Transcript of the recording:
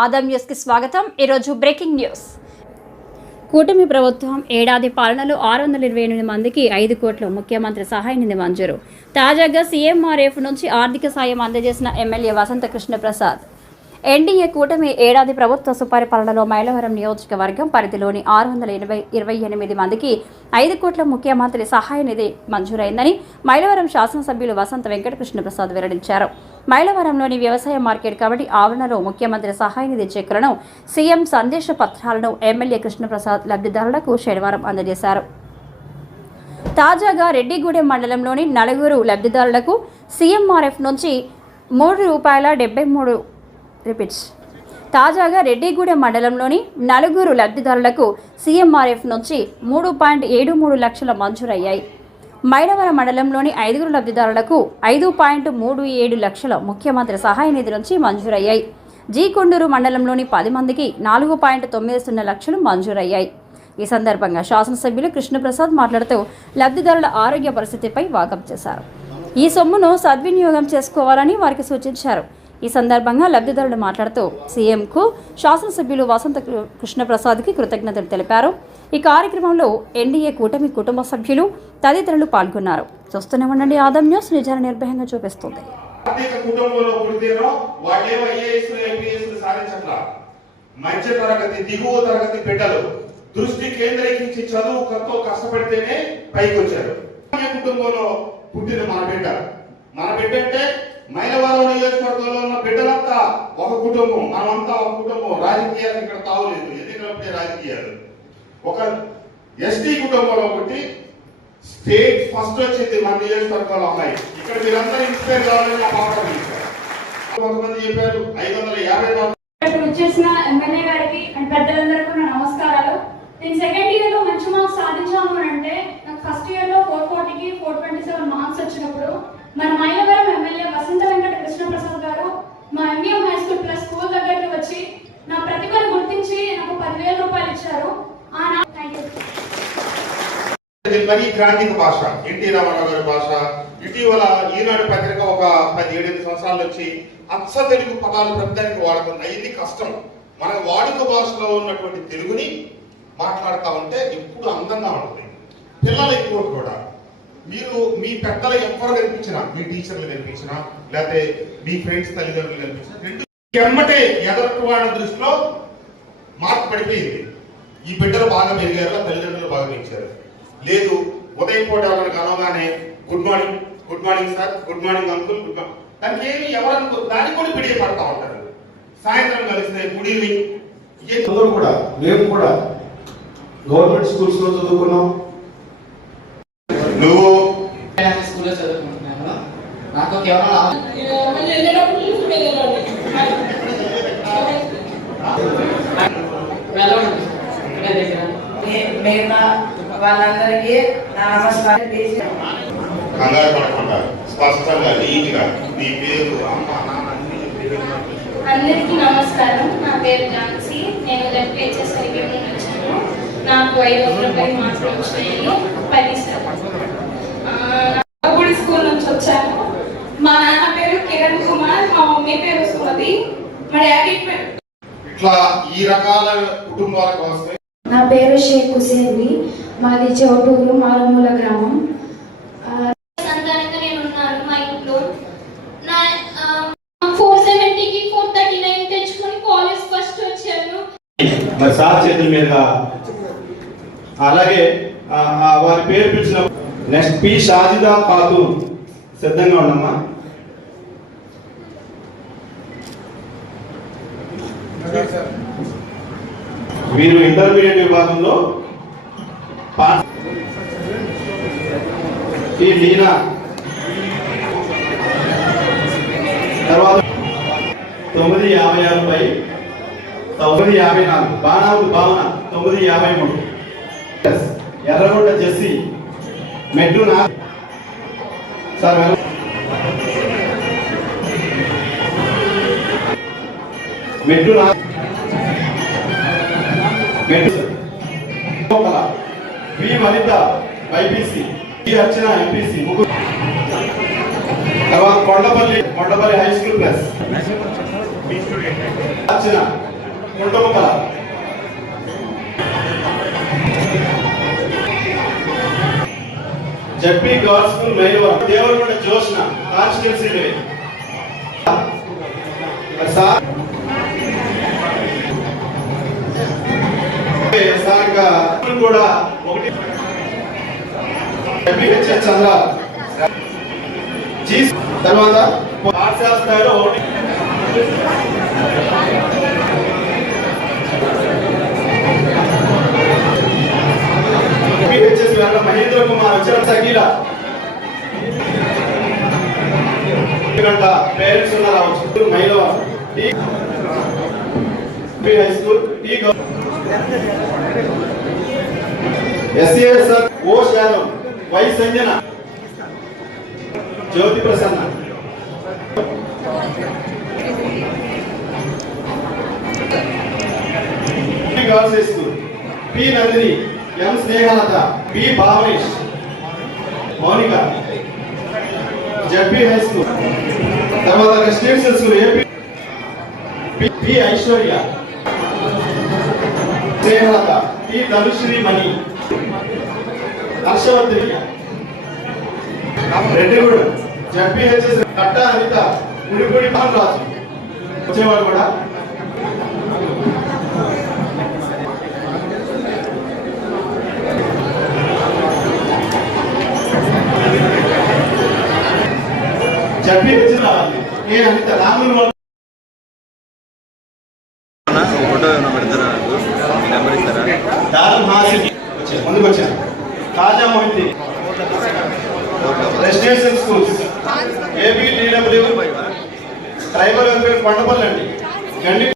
ఆదం news కి స్వాగతం. ఈరోజు బ్రేకింగ్ న్యూస్. కూటమి ప్రభుత్వం ఏడాది పాలనలో 628 మందికి 5 కోట్ల ముఖ్యమంత్రి సహాయ నిధి మంజూరు. తాజాగా సీఎంఆర్ఎఫ్ నుంచి ఆర్థిక సాయం అందజేసిన ఎమ్మెల్యే వసంత కృష్ణ ప్రసాద్. ఎన్డీఏ కూటమి ఏడాది ప్రభుత్వ సుపరిపాలనలో మైలవరం నియోజకవర్గం పరిధిలోని 628 మందికి 5 కోట్ల ముఖ్యమంత్రి సహాయ నిధి మంజూరైందని మైలవరం శాసనసభ్యులు వసంత వెంకటకృష్ణ ప్రసాద్ వెల్లడించారు. మైలవరంలోని వ్యవసాయ మార్కెట్ కమిటీ ఆవరణలో ముఖ్యమంత్రి సహాయ నిధి చెక్కులను, సీఎం సందేశ పత్రాలను ఎమ్మెల్యే కృష్ణప్రసాద్ లబ్ధిదారులకు శనివారం అందజేశారు. తాజాగా రెడ్డిగూడెం మండలంలోని 4 లబ్ధిదారులకు సీఎంఆర్ఎఫ్ నుంచి ₹3.73 తాజాగా రెడ్డిగూడెం మండలంలోని 4 లబ్ధిదారులకు సీఎంఆర్ఎఫ్ నుంచి 3.73 లక్షల మంజూరయ్యాయి. మైలవరం మండలంలోని 5 లబ్ధిదారులకు 5.37 లక్షల ముఖ్యమంత్రి సహాయ నిధి నుంచి మంజూరయ్యాయి. జీకొండూరు మండలంలోని 10 మందికి 4.90 లక్షలు మంజూరయ్యాయి. ఈ సందర్భంగా శాసనసభ్యులు కృష్ణప్రసాద్ మాట్లాడుతూ లబ్ధిదారుల ఆరోగ్య పరిస్థితిపై వాకప్ చేశారు. ఈ సొమ్మును సద్వినియోగం చేసుకోవాలని వారికి సూచించారు. ఈ సందర్భంగా లబ్ధిదారులు మాట్లాడుతూ సీఎంకు శాసనసభ్యులు వసంత కృష్ణప్రసాద్కి కృతజ్ఞతలు తెలిపారు. ఈ కార్యక్రమంలో ఎన్డీఏ కూటమి కుటుంబ సభ్యులు తదితరులు పాల్గొన్నారు. చూస్తూనే ఉండండి ఆదం న్యూస్, నిజాన్ని నిర్భయంగా చూపిస్తుంది. మధ్య తరగతి దిగువ తరగతి బిడ్డలు దృష్టి కేంద్రీకరించి చదువుతో కష్టపడితేనే పైకి వచ్చారు. కుటుంబంలో పుట్టిన మన బిడ్డ అంటే మైలవరం నియోజకవర్గంలో ఉన్న బిడ్డలంతా ఒక కుటుంబం, మనమంతా ఒక కుటుంబం. రాజకీయాలు ఇక్కడ తావులేదు, ఎన్నికలప్పుడే రాజకీయాలు. ఒక ఎస్టీ కుటుంబంలో పుట్టి స్టేట్ ఫస్ట్ వచ్చింది మన నియోజకవర్గంలో అమ్మాయి. ఇక్కడ మీరందరూ ఇన్స్పైర్ కావాలని నా పాప కొంతమంది చెప్పారు 550 వచ్చేసిన ఎమ్మెల్యే గారికి అండ్ పెద్దలందరికీ నా నమస్కారాలు. నేను సెకండ్ ఇయర్ లో మంచి మార్క్స్ సాధించాను అంటే నాకు ఫస్ట్ ఇయర్ లో 440కి 427 మార్క్స్ వచ్చినప్పుడు మన మైలవరం ఎమ్మెల్యే వసంత వెంకట కృష్ణప్రసాద్ గారు మా mem high school plus school దగ్గరికి వచ్చి నా ప్రతిభను గుర్తించి నాకు 10,000 రూపాయలు ఇచ్చారు. గ్రాంధిక భాష ఎన్టీ రామారావు గారి భాష. ఇటీవల ఈనాడు పత్రిక ఒక 17 సంవత్సరాలు వచ్చి అచ్చ తెలుగు పదాలు ప్రతిదానికి వాడుతుంది. ఇది కష్టం. మన వాడుక భాషలో ఉన్నటువంటి తెలుగుని మాట్లాడుతూ ఉంటే ఎప్పుడు అందంగా ఉంటుంది. పిల్లలు ఎక్కువ కూడా మీరు మీ పెద్దలు ఎవరు కనిపించినా, మీ టీచర్లు కనిపించినా, లేకపోతే మీ ఫ్రెండ్స్ తల్లిదండ్రులు కనిపించినా, రెండు ఎమ్మటే ఎదటి వాళ్ళ దృష్టిలో మార్పు పడిపోయింది. ఈ బిడ్డలు బాగా పెరిగారు, తల్లిదండ్రులు బాగా పెంచారు. లేదు ఉదయం పూట ఎవరిని కలవగానే good morning sir, good morning uncle, good morning, దానికి ఏమి ఎవరనుకో దానికి కూడా పిడియ పడతా ఉంటారు. సాయంత్రం కలిస్తే గుడ్ ఈవినింగ్. కూడా మేము కూడా గవర్నమెంట్ స్కూల్స్ లో చదువుకున్నాం. నువ్వు స్కూల్లో చదువుకుంటున్నాను. నాకు కేవలం మిగతా వాళ్ళందరికీ నమస్కారం. కంగారు పడకుండా స్పష్టంగా నీట్గా నీ పేరు, అమ్మ, నాన్న అందరికీ నమస్కారం. నా పేరు ఝాన్సీ. నేను జడ్పీహెచ్ఎస్ఐబి నుండి వచ్చాను. నాకు 500 రూపాయలు మాత్రం వచ్చినాయి. 10 స్కూల్ నుంచి వచ్చాను. మా నాన్న పేరు కిరణ్ కుమార్, మా మమ్మీ పేరు సుమతి, మా డాడీ పేరు. ఇట్లా ఈ రకాల కుటుంబాలకు వస్తే నా పేరు షేక్ హుసేన్వి, మాది చౌటూరు మారుమూల గ్రామం. సంతానంగా నేను ఉన్నాను. మా ఇంట్లో నా 470కి 439 తెచ్చుకొని కాలేజ్ ఫస్ట్ వచ్చాను. మరి సార్ చేతుల మీదుగా అలాగే వారి పేరు పిలిచిన నెక్స్ట్ పి షాజిదా ఖాతూన్ సిద్ధంగా ఉండమ్మా. వీరు ఇంటర్మీడియట్ విభాగంలో పి లీనా, తర్వాత 956పై 954 బాణావుడు భావన 953, ఎర్రగొండ జెస్సీ, మెట్టు నా సార్ మెట్టు నా వి వనిత బైపీసీ, వి అర్చన ఎంపీసీ, తర్వాత కొండపల్లి హై స్కూల్ ప్లస్ మీ స్టూడెంట్ అండి. Archana Kuntamukkala ZP girls school Mylavaram Devarakonda Jyoshna constituency sir కూడా ఒకటి చంద్ర తర్వాత పాఠశాల స్థాయిలో మహేంద్ర కుమార్ వచ్చిన సకీల పేరెంట్స్ ఉన్నారు Mylavaram high school SASR O Shalam Y Sanjana Jyothi Prasanna girls high school P Nandini M Snehalatha P Bhavesh Mounika ZP high school తర్వాత residential school AP P Aishwarya Snehalatha P Dhanusri Mani Harshavardhani Reddiguda ZPHS Katta Anitha ఉడిపూడి రాజు వచ్చేవాడు కూడా జడ్పీహెచ్ఎస్ రావాలి ఏ అనిత రాములు దారం హాసిని ముందుకు వచ్చాను తాజా Mohiti residential schools ABDW tribal welfare Kondapalli అండి గండి